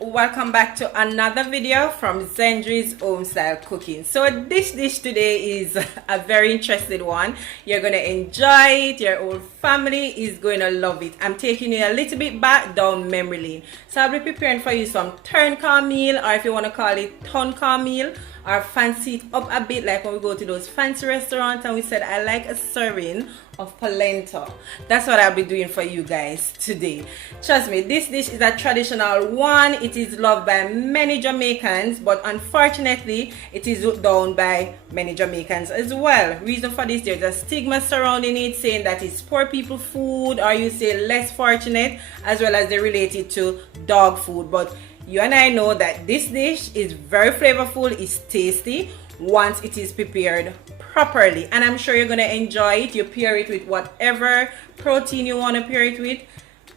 welcome back to another video from Zendri's Home Style Cooking. So this dish today is a very interesting one. You're gonna enjoy it. Your whole family is going to love it. I'm taking you a little bit back down memory lane. So I'll be preparing for you some turn cornmeal, or if you want to call it ton cornmeal, or fancy it up a bit like when we go to those fancy restaurants and we said I like a serving of polenta. That's what I'll be doing for you guys today. Trust me, this dish is a traditional one. It is loved by many Jamaicans, but unfortunately it is looked down by many Jamaicans as well. Reason for this, there's a stigma surrounding it, saying that it's poor people food, or you say less fortunate, as well as they relate it to dog food. But you and I know that this dish is very flavorful, it's tasty once it is prepared properly, and I'm sure you're gonna enjoy it. You pair it with whatever protein you want to pair it with.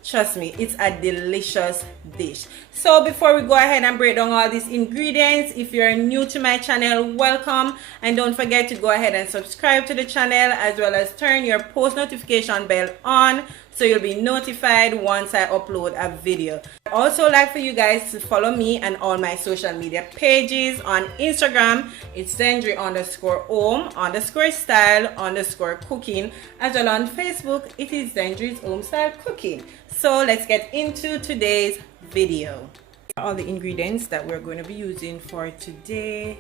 Trust me, it's a delicious dish. So before we go ahead and break down all these ingredients, if you're new to my channel, welcome, and don't forget to go ahead and subscribe to the channel, as well as turn your post notification bell on so you'll be notified once I upload a video. I'd also like for you guys to follow me and all my social media pages. On Instagram, it's Zendri_home_style_cooking, as well on Facebook, it is Zendri's Home Style Cooking. So let's get into today's video. All the ingredients that we're going to be using for today's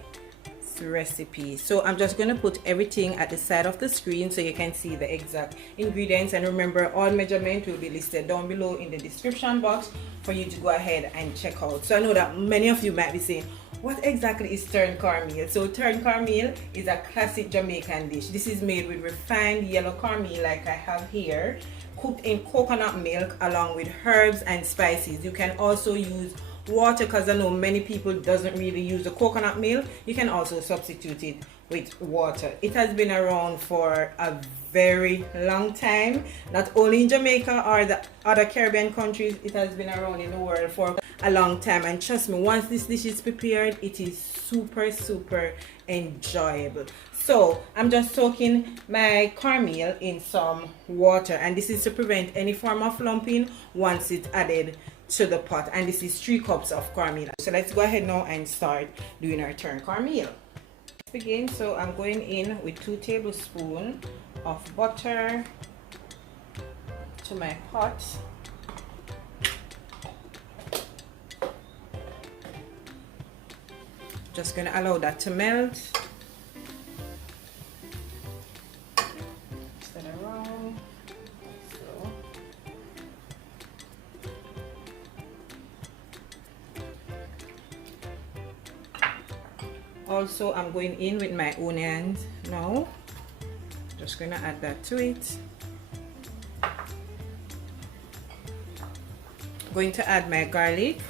recipe. So I'm just going to put everything at the side of the screen so you can see the exact ingredients, and remember, all measurement will be listed down below in the description box for you to go ahead and check out. So I know that many of you might be saying, what exactly is turn cornmeal? So turn cornmeal is a classic Jamaican dish. This is made with refined yellow cornmeal like I have here, cooked in coconut milk along with herbs and spices. You can also use water, because I know many people doesn't really use the coconut milk. You can also substitute it with water. It has been around for a very long time, not only in Jamaica or the other Caribbean countries. It has been around in the world for a long time, and trust me, once this dish is prepared, it is super enjoyable. So I'm just soaking my cornmeal in some water, and this is to prevent any form of lumping once it's added to the pot. And this is 3 cups of cornmeal. So let's go ahead now and start doing our turn cornmeal. Let's begin. So I'm going in with 2 tablespoons of butter to my pot. Just gonna allow that to melt. Stir it around. Also, I'm going in with my onions now. Just gonna add that to it. Going to add my garlic.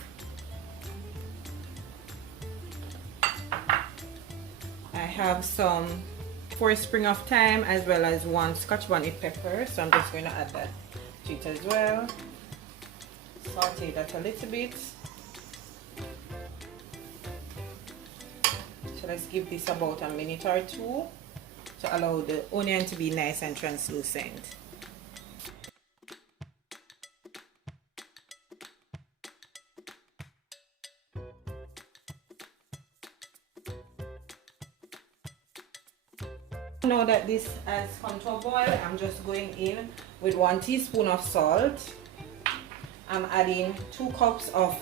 I have some 4 spring of thyme, as well as 1 scotch bonnet pepper, so I'm just going to add that to it as well. Saute that a little bit. So let's give this about a minute or 2 to allow the onion to be nice and translucent. Now that this has come to a boil, I'm just going in with 1 teaspoon of salt. I'm adding 2 cups of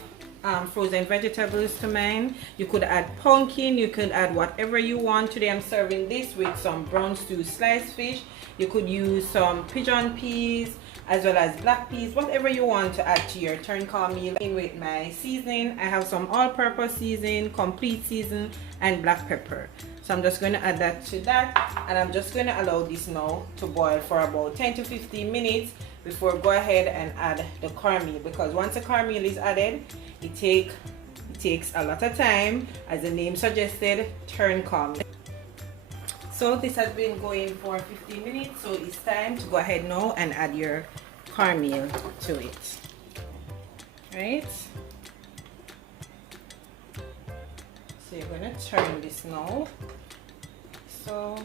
frozen vegetables to mine. You could add pumpkin, you could add whatever you want. Today I'm serving this with some brown stew sliced fish. You could use some pigeon peas, as well as black peas, whatever you want to add to your turn cornmeal. In with my seasoning, I have some all-purpose seasoning, complete season, and black pepper. So I'm just going to add that to that, and I'm just going to allow this now to boil for about 10 to 15 minutes before go ahead and add the cornmeal, because once the cornmeal is added, it takes a lot of time, as the name suggested, turn cornmeal. So this has been going for 15 minutes, so it's time to go ahead now and add your cornmeal to it. Right? So you're going to turn this now. So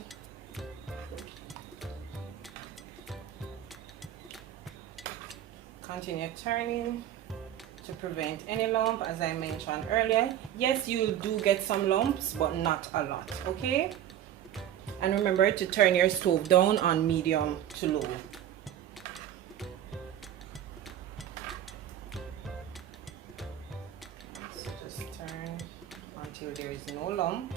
continue turning. to prevent any lump. As I mentioned earlier, yes, you do get some lumps, but not a lot, okay? And remember to turn your stove down on medium to low. So just turn until there is no lump.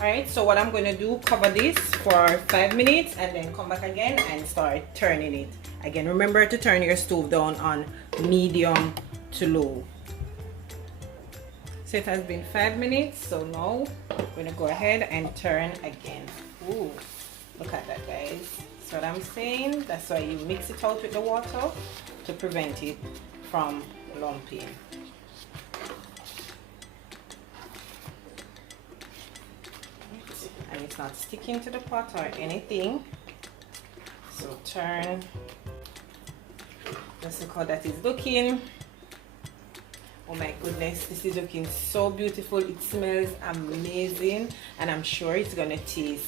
Alright, so what I'm going to do, cover this for 5 minutes and then come back again and start turning it. Again, remember to turn your stove down on medium to low. So it has been 5 minutes, so now I'm going to go ahead and turn again. Ooh, look at that, guys. That's what I'm saying. That's why you mix it out with the water to prevent it from lumping. And it's not sticking to the pot or anything. So turn. Just look how that is looking. Oh my goodness, this is looking so beautiful. It smells amazing, and I'm sure it's gonna taste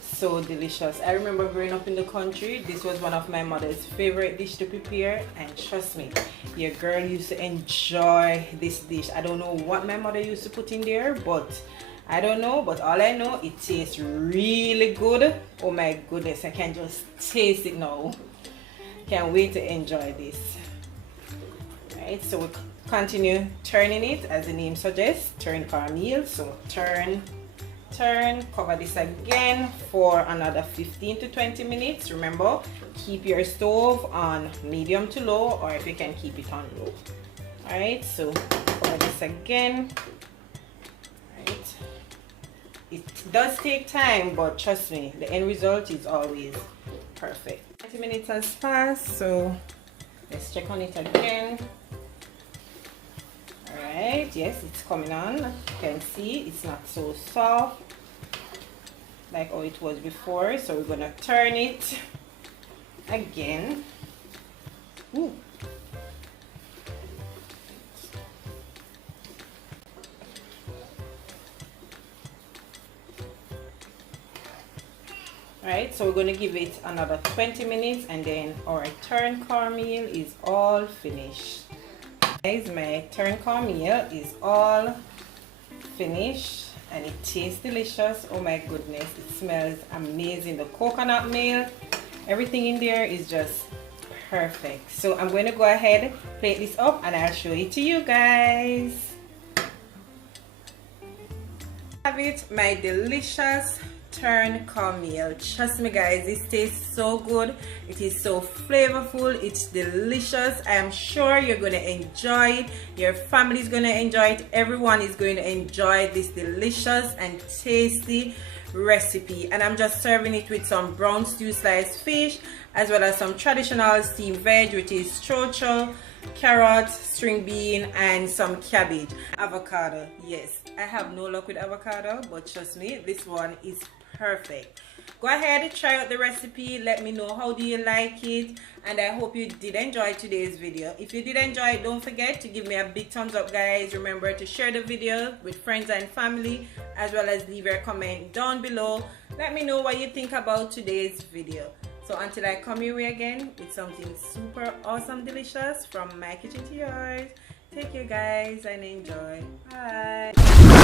so delicious. I remember growing up in the country, this was one of my mother's favorite dish to prepare, and trust me, your girl used to enjoy this dish. I don't know what my mother used to put in there, but I don't know, but all I know, it tastes really good. Oh my goodness, I can just taste it now. Can't wait to enjoy this. Right, so we continue turning it as the name suggests, turn cornmeal. So turn, cover this again for another 15 to 20 minutes. Remember, keep your stove on medium to low, or if you can keep it on low. All right, so cover this again. It does take time, but trust me, the end result is always perfect. 20 minutes has passed, so let's check on it again. Alright, yes, it's coming on. You can see it's not so soft like how it was before, so we're gonna turn it again. Ooh. Alright, so we're going to give it another 20 minutes and then our turned cornmeal is all finished. Guys, my turned cornmeal is all finished and it tastes delicious. Oh my goodness, it smells amazing. The coconut milk, everything in there is just perfect. So I'm going to go ahead, plate this up, and I'll show it to you guys. Have it, my delicious turned cornmeal. Trust me guys, this tastes so good. It is so flavorful, it's delicious. I am sure you're going to enjoy it. Your family is going to enjoy it. Everyone is going to enjoy this delicious and tasty recipe. And I'm just serving it with some brown stew sliced fish, as well as some traditional steamed veg, which is chocho, carrot, string bean, and some cabbage. Avocado. Yes, I have no luck with avocado, but trust me, this one is perfect. Go ahead and try out the recipe. Let me know how do you like it, and I hope you did enjoy today's video. If you did enjoy it, don't forget to give me a big thumbs up, guys. Remember to share the video with friends and family, as well as leave your comment down below. Let me know what you think about today's video. So until I come your way again with something super awesome delicious from my kitchen to yours, take care guys and enjoy. Bye.